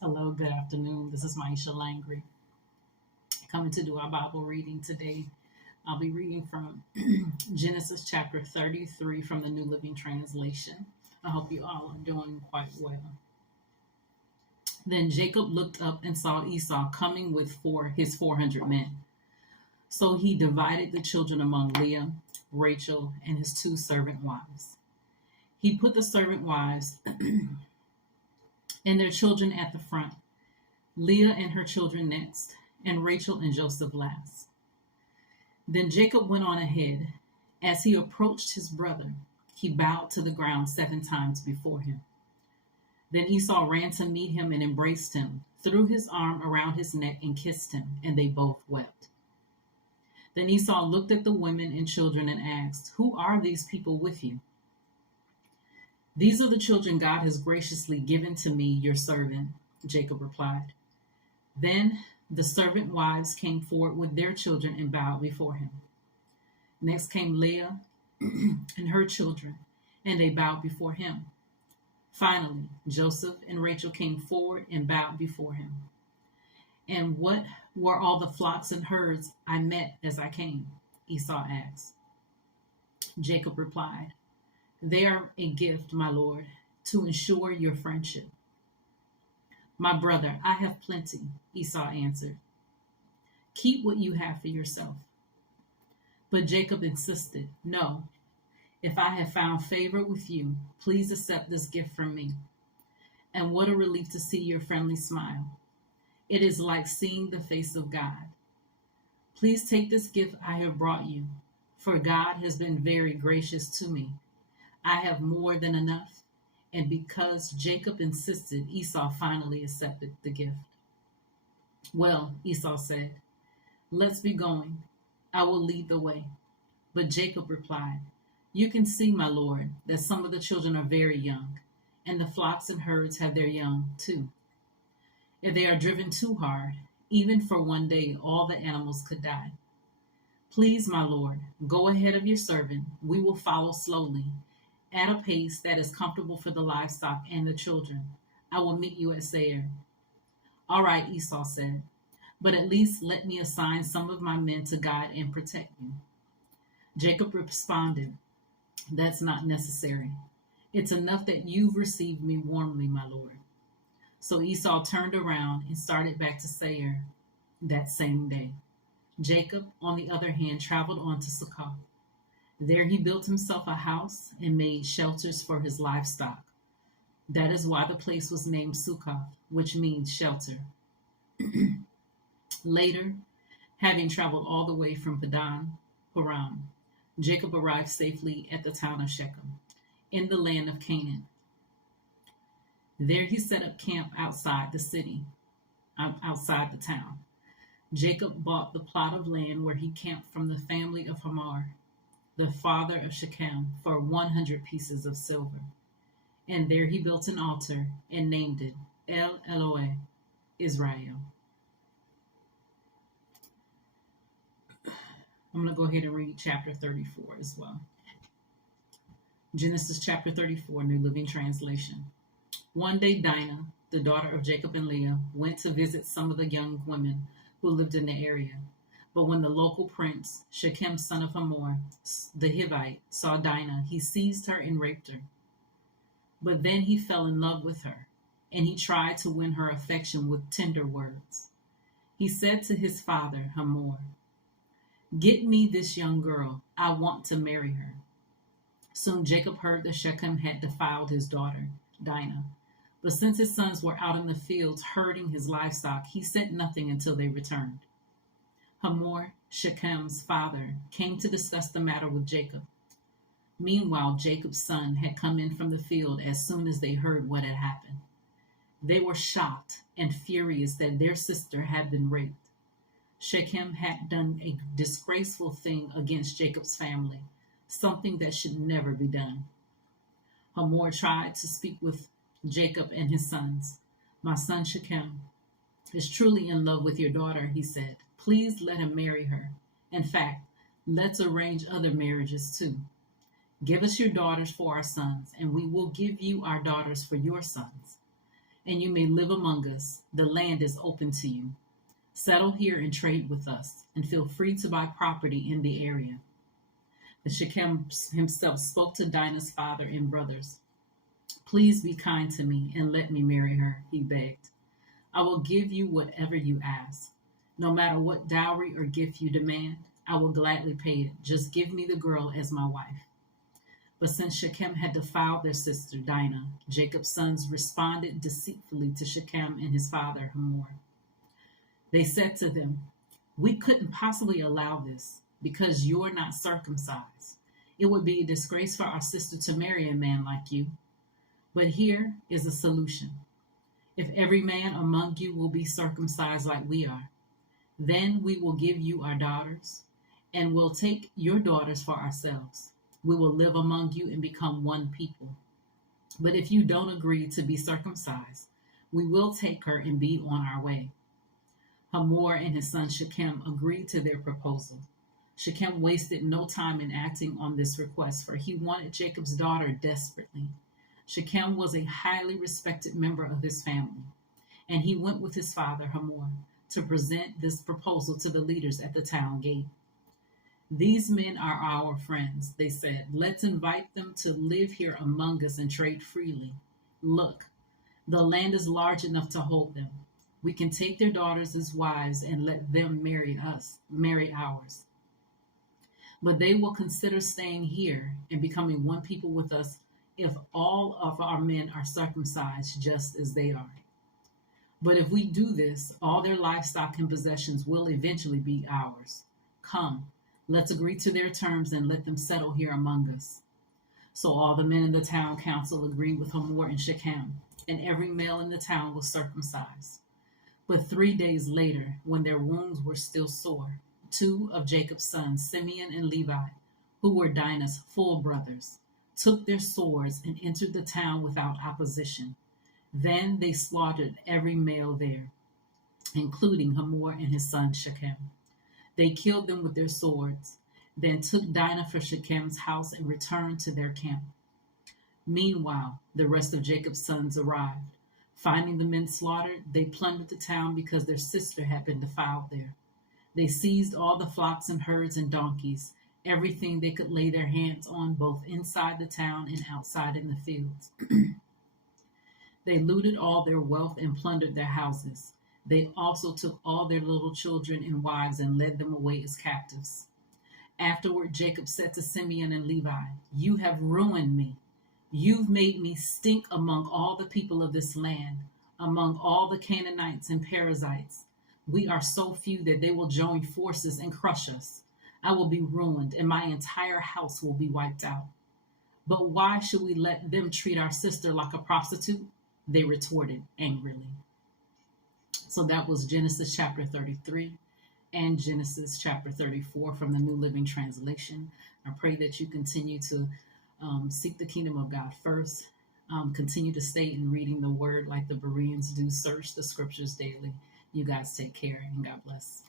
Hello, good afternoon. This is Myesha Langry coming to do our Bible reading today. I'll be reading from Genesis chapter 33 from the New Living Translation. I hope you all are doing quite well. Then Jacob looked up and saw Esau coming with his 400 men. So he divided the children among Leah, Rachel, and his two servant wives. He put the servant wives and their children at the front, Leah and her children next, and Rachel and Joseph last. Then Jacob went on ahead. As he approached his brother, he bowed to the ground 7 times before him. Then Esau ran to meet him and embraced him, threw his arm around his neck and kissed him, and they both wept. Then Esau looked at the women and children and asked, "Who are these people with you?" "These are the children God has graciously given to me, your servant," Jacob replied. Then the servant wives came forward with their children and bowed before him. Next came Leah and her children, and they bowed before him. Finally, Joseph and Rachel came forward and bowed before him. "And what were all the flocks and herds I met as I came?" Esau asked. Jacob replied, "They are a gift, my lord, to ensure your friendship." "My brother, I have plenty," Esau answered. "Keep what you have for yourself." But Jacob insisted, "No, if I have found favor with you, please accept this gift from me. And what a relief to see your friendly smile. It is like seeing the face of God. Please take this gift I have brought you, for God has been very gracious to me. I have more than enough." And because Jacob insisted, Esau finally accepted the gift. "Well," Esau said, "let's be going. I will lead the way." But Jacob replied, "You can see, my lord, that some of the children are very young, and the flocks and herds have their young too. If they are driven too hard, even for one day, all the animals could die. Please, my lord, go ahead of your servant. We will follow slowly, at a pace that is comfortable for the livestock and the children. I will meet you at Seir." "All right," Esau said, "but at least let me assign some of my men to guide and protect you." Jacob responded, "That's not necessary. It's enough that you've received me warmly, my lord." So Esau turned around and started back to Seir that same day. Jacob, on the other hand, traveled on to Succoth. There he built himself a house and made shelters for his livestock. That is why the place was named Succoth, which means shelter. Later, having traveled all the way from Padan Aram, Jacob arrived safely at the town of Shechem, in the land of Canaan. There he set up camp outside the town. Jacob bought the plot of land where he camped from the family of Hamor, the father of Shechem, for 100 pieces of silver. And there he built an altar and named it El Elohe Israel. I'm going to go ahead and read chapter 34 as well. Genesis chapter 34, New Living Translation. One day Dinah, the daughter of Jacob and Leah, went to visit some of the young women who lived in the area. But when the local prince, Shechem, son of Hamor, the Hivite, saw Dinah, he seized her and raped her. But then he fell in love with her, and he tried to win her affection with tender words. He said to his father, Hamor, "Get me this young girl. I want to marry her." Soon Jacob heard that Shechem had defiled his daughter, Dinah. But since his sons were out in the fields herding his livestock, he said nothing until they returned. Hamor, Shechem's father, came to discuss the matter with Jacob. Meanwhile, Jacob's son had come in from the field as soon as they heard what had happened. They were shocked and furious that their sister had been raped. Shechem had done a disgraceful thing against Jacob's family, something that should never be done. Hamor tried to speak with Jacob and his sons. "My son Shechem is truly in love with your daughter," he said. "Please let him marry her. In fact, let's arrange other marriages too. Give us your daughters for our sons, and we will give you our daughters for your sons. and you may live among us. The land is open to you. Settle here and trade with us, and feel free to buy property in the area. But Shechem himself spoke to Dinah's father and brothers. Please be kind to me and let me marry her, he begged. I will give you whatever you ask. No matter what dowry or gift you demand, I will gladly pay it. Just give me the girl as my wife. But since Shechem had defiled their sister Dinah, Jacob's sons responded deceitfully to Shechem and his father Hamor. They said to them, we couldn't possibly allow this because you're not circumcised. It would be a disgrace for our sister to marry a man like you. But here is a solution. If every man among you will be circumcised like we are, then we will give you our daughters, and we'll take your daughters for ourselves. We will live among you and become one people. But if you don't agree to be circumcised, we will take her and be on our way. Hamor and his son Shechem agreed to their proposal. Shechem wasted no time in acting on this request, for he wanted Jacob's daughter desperately. Shechem was a highly respected member of his family, and he went with his father Hamor to present this proposal to the leaders at the town gate. These men are our friends, they said. Let's invite them to live here among us and trade freely. Look, the land is large enough to hold them. We can take their daughters as wives and let them marry ours. But they will consider staying here and becoming one people with us if all of our men are circumcised just as they are. But if we do this, all their livestock and possessions will eventually be ours. Come, let's agree to their terms and let them settle here among us. So all the men in the town council agreed with Hamor and Shechem, and every male in the town was circumcised. But 3 days later, when their wounds were still sore, 2 of Jacob's sons, Simeon and Levi, who were Dinah's full brothers, took their swords and entered the town without opposition. Then they slaughtered every male there, including Hamor and his son Shechem. They killed them with their swords, then took Dinah for Shechem's house and returned to their camp. Meanwhile, the rest of Jacob's sons arrived. Finding the men slaughtered, they plundered the town because their sister had been defiled there. They seized all the flocks and herds and donkeys, everything they could lay their hands on, both inside the town and outside in the fields. They looted all their wealth and plundered their houses. They also took all their little children and wives and led them away as captives. Afterward, Jacob said to Simeon and Levi, "You have ruined me. You've made me stink among all the people of this land, among all the Canaanites and Perizzites. We are so few that they will join forces and crush us. I will be ruined, and my entire house will be wiped out. But why should we let them treat our sister like a prostitute?" They retorted angrily. So that was Genesis chapter 33 and Genesis chapter 34 from the New Living Translation. I pray that you continue to seek the kingdom of God first. Continue to stay in reading the word like the Bereans do. Search the scriptures daily. You guys take care and God bless.